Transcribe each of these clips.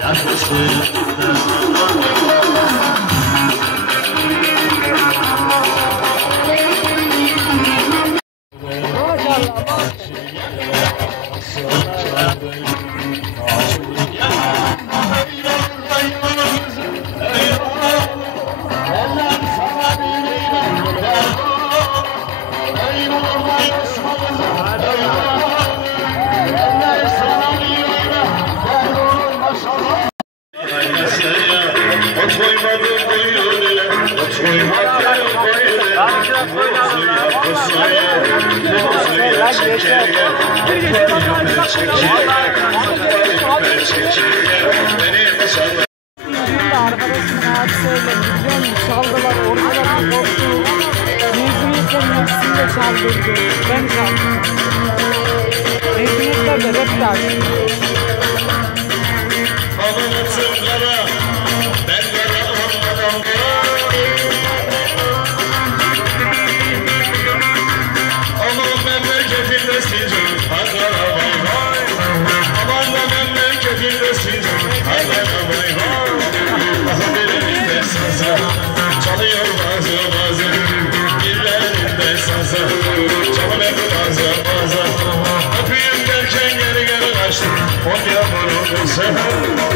Das ist Arkadaşım hadiseyle gidiyorum, çaldılar, oradan korktum. Mezuniyetten hepsini de çaldırdı. Ben çaldım. Mezuniyetlerde rap tarzı. Alın sırtlara. Olha, amor, meu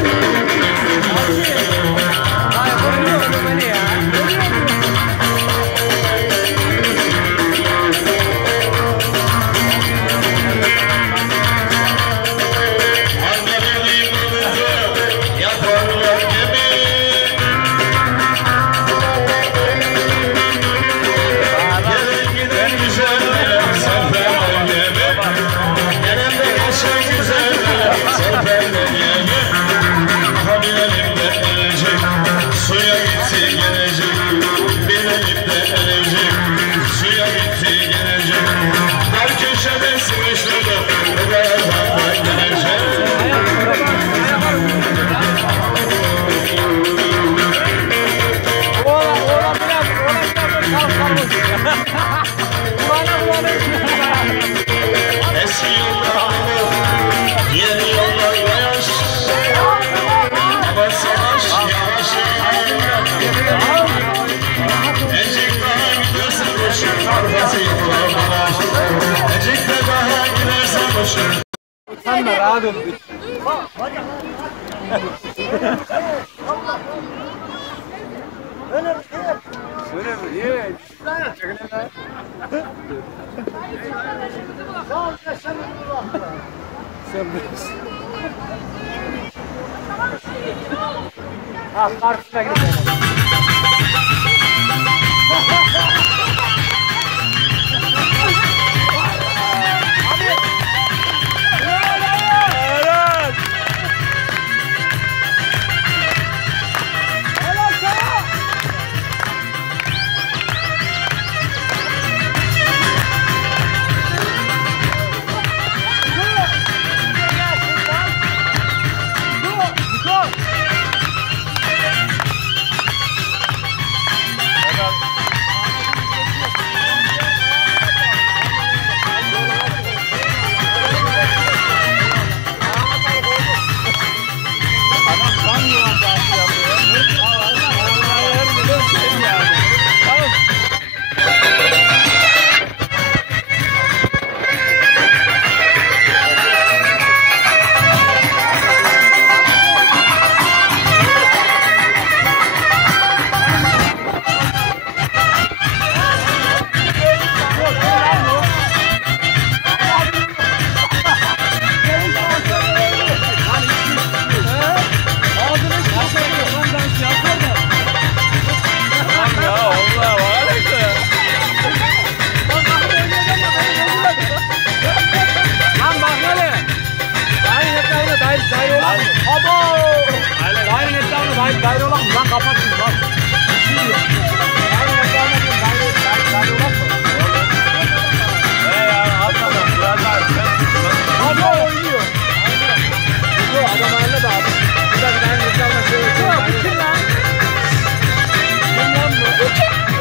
Rahat döndük. Öyle bir şey. Öyle mi? Niye? Çekilin lan. Sağ ol yaşamın Sen bilirsin. Ah karşısına gidelim. daire olan mı? Lan kapat şimdi lan.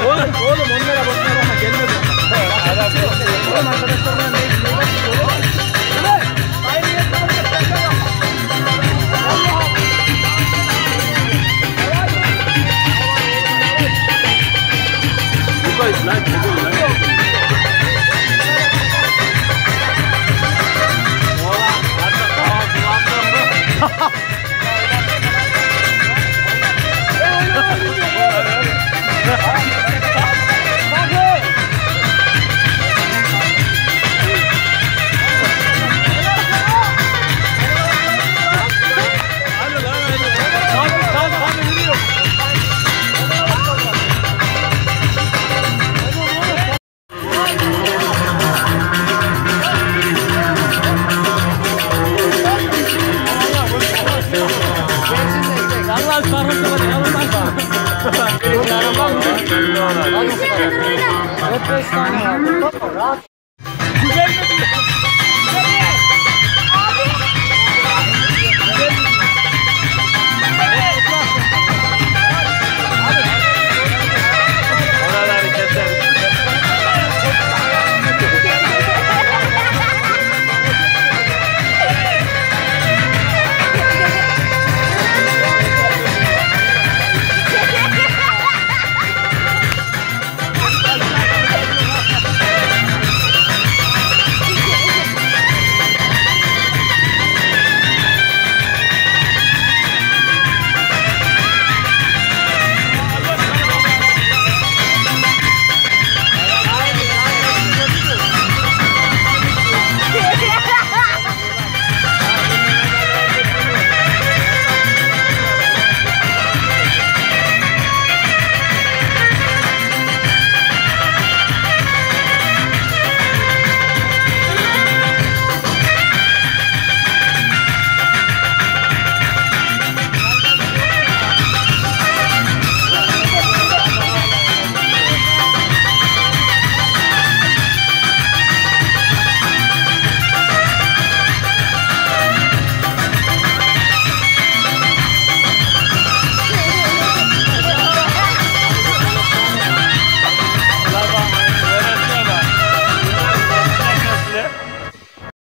Oğlum onlara bakma bakma gelmedi. Oğlum arkadaşlar like you do. Representative